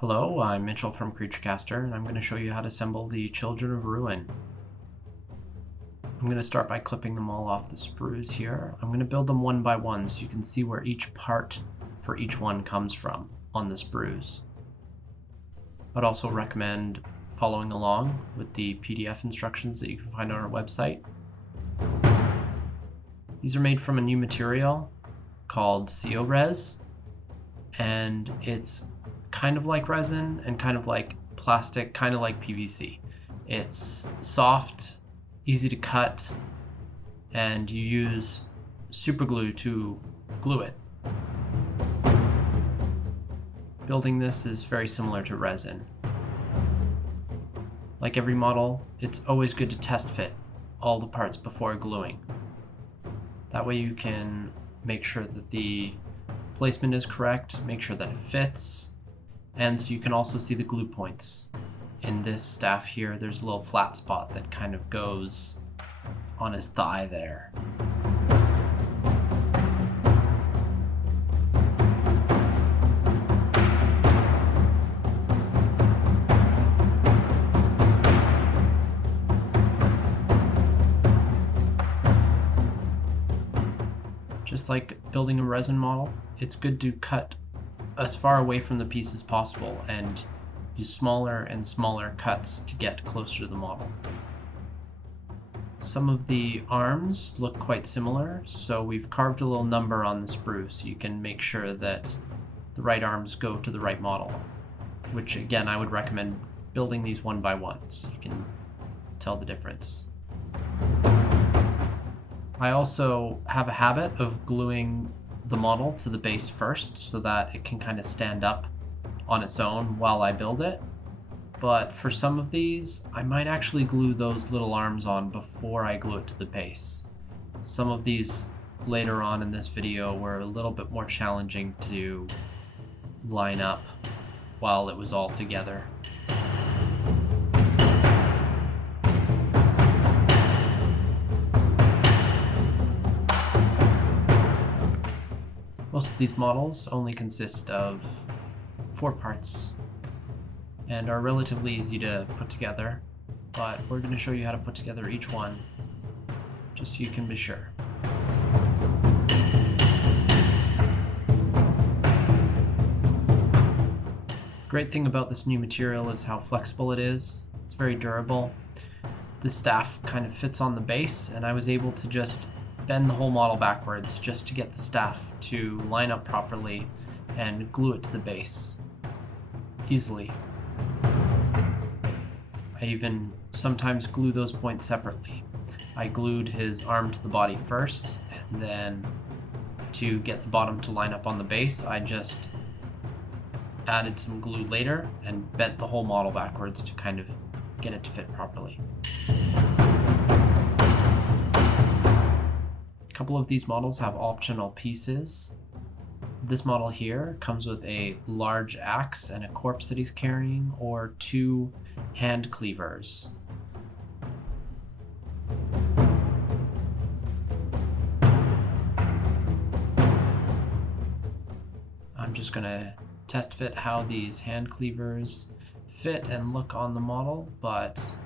Hello, I'm Mitchell from CreatureCaster, and I'm going to show you how to assemble the Children of Ruin. I'm going to start by clipping them all off the sprues here. I'm going to build them one by one so you can see where each part for each one comes from on the sprues. I'd also recommend following along with the PDF instructions that you can find on our website. These are made from a new material called CeoRes, and it's kind of like resin and kind of like plastic, kind of like PVC. It's soft, easy to cut, and you use super glue to glue it. Building this is very similar to resin. Like every model, it's always good to test fit all the parts before gluing. That way you can make sure that the placement is correct, make sure that it fits, and so you can also see the glue points. In this staff here, there's a little flat spot that kind of goes on his thigh there. Just like building a resin model, it's good to cut as far away from the piece as possible and use smaller and smaller cuts to get closer to the model. Some of the arms look quite similar, so we've carved a little number on the sprue so you can make sure that the right arms go to the right model, which again I would recommend building these one by one so you can tell the difference. I also have a habit of gluing the model to the base first so that it can kind of stand up on its own while I build it. But for some of these, I might actually glue those little arms on before I glue it to the base. Some of these later on in this video were a little bit more challenging to line up while it was all together. Most of these models only consist of 4 parts and are relatively easy to put together, but we're going to show you how to put together each one just so you can be sure. The great thing about this new material is how flexible it is. It's very durable. The staff kind of fits on the base, and I was able to just bend the whole model backwards just to get the staff to line up properly and glue it to the base easily. I even sometimes glue those points separately. I glued his arm to the body first, and then to get the bottom to line up on the base, I just added some glue later and bent the whole model backwards to kind of get it to fit properly. A couple of these models have optional pieces. This model here comes with a large axe and a corpse that he's carrying, or 2 hand cleavers. I'm just going to test fit how these hand cleavers fit and look on the model, but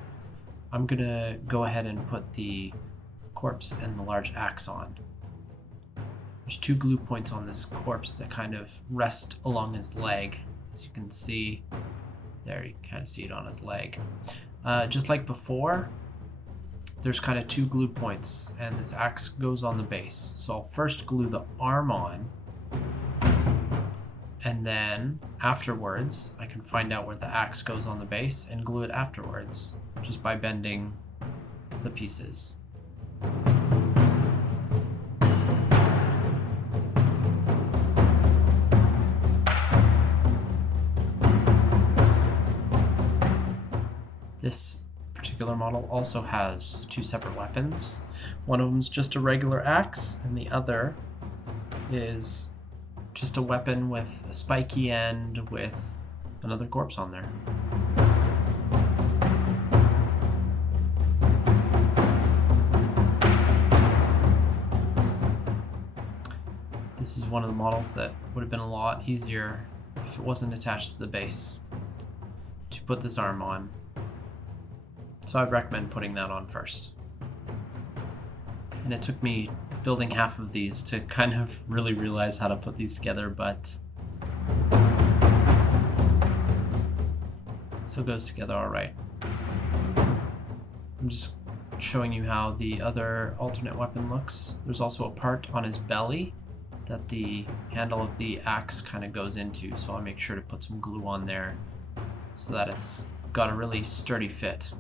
I'm going to go ahead and put the corpse and the large axe on. There's 2 glue points on this corpse that kind of rest along his leg. As you can see, there you can kind of see it on his leg. Just like before, there's kind of 2 glue points and this axe goes on the base. So I'll first glue the arm on, and then afterwards I can find out where the axe goes on the base and glue it afterwards, just by bending the pieces. This particular model also has 2 separate weapons. One of them is just a regular axe, and the other is just a weapon with a spiky end with another corpse on there. This is one of the models that would have been a lot easier if it wasn't attached to the base to put this arm on. So I'd recommend putting that on first. And it took me building half of these to kind of really realize how to put these together, but it still goes together all right. I'm just showing you how the other alternate weapon looks. There's also a part on his belly that the handle of the axe kind of goes into, so I'll make sure to put some glue on there so that it's got a really sturdy fit.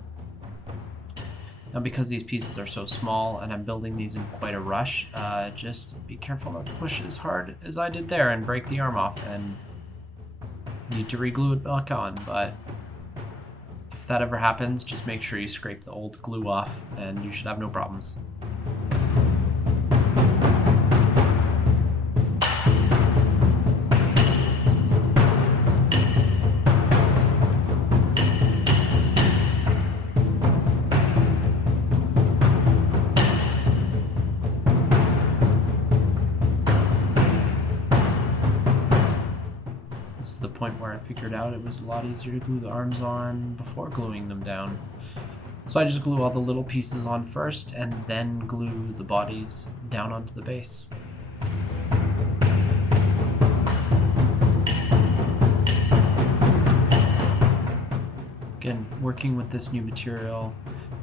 Now, because these pieces are so small and I'm building these in quite a rush, just be careful not to push as hard as I did there and break the arm off and need to re-glue it back on. But if that ever happens, just make sure you scrape the old glue off and you should have no problems. This is the point where I figured out it was a lot easier to glue the arms on before gluing them down. So I just glue all the little pieces on first and then glue the bodies down onto the base. Again, working with this new material,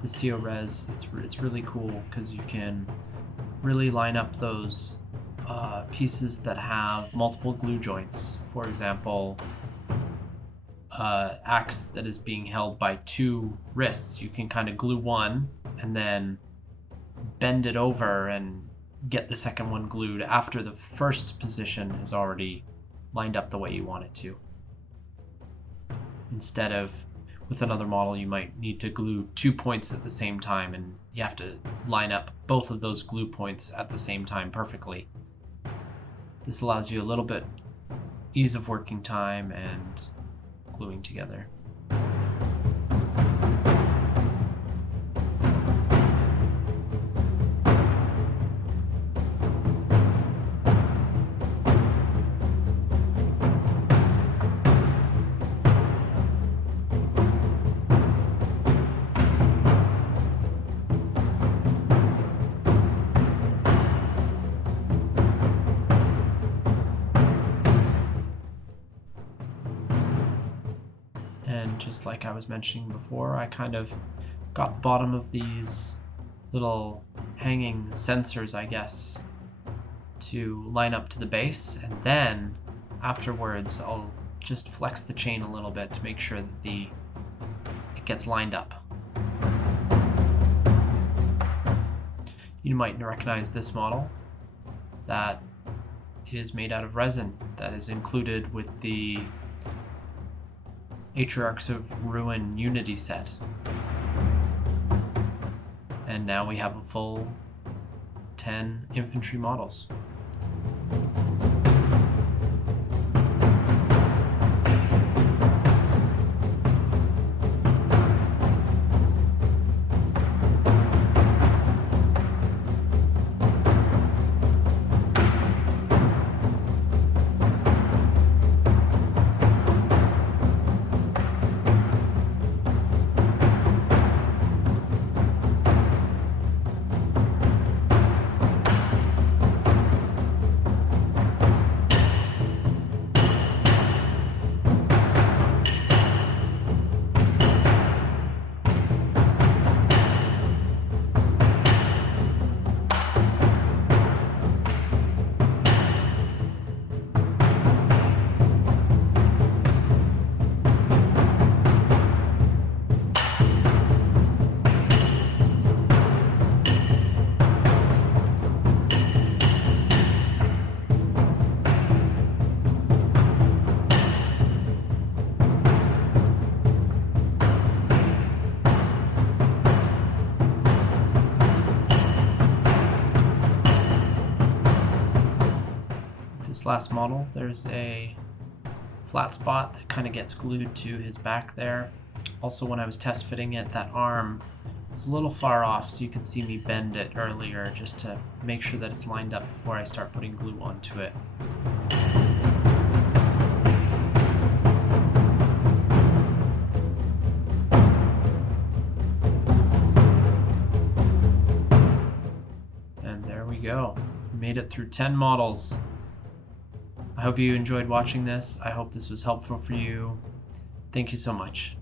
the CO-Res, it's really cool because you can really line up those pieces that have multiple glue joints. For example, axe that is being held by two wrists. You can kind of glue one and then bend it over and get the second one glued after the first position is already lined up the way you want it to. Instead of with another model, you might need to glue 2 points at the same time, and you have to line up both of those glue points at the same time perfectly. This allows you a little bit ease of working time and gluing together. And just like I was mentioning before, I kind of got the bottom of these little hanging sensors, I guess, to line up to the base, and then afterwards I'll just flex the chain a little bit to make sure that it gets lined up. You might recognize this model that is made out of resin that is included with the Atriarchs of Ruin Unity set. And now we have a full 10 infantry models. This last model, there's a flat spot that kind of gets glued to his back there. Also, when I was test fitting it, that arm was a little far off, so you can see me bend it earlier just to make sure that it's lined up before I start putting glue onto it. we go. We made it through 10 models. I hope you enjoyed watching this. I hope this was helpful for you. Thank you so much.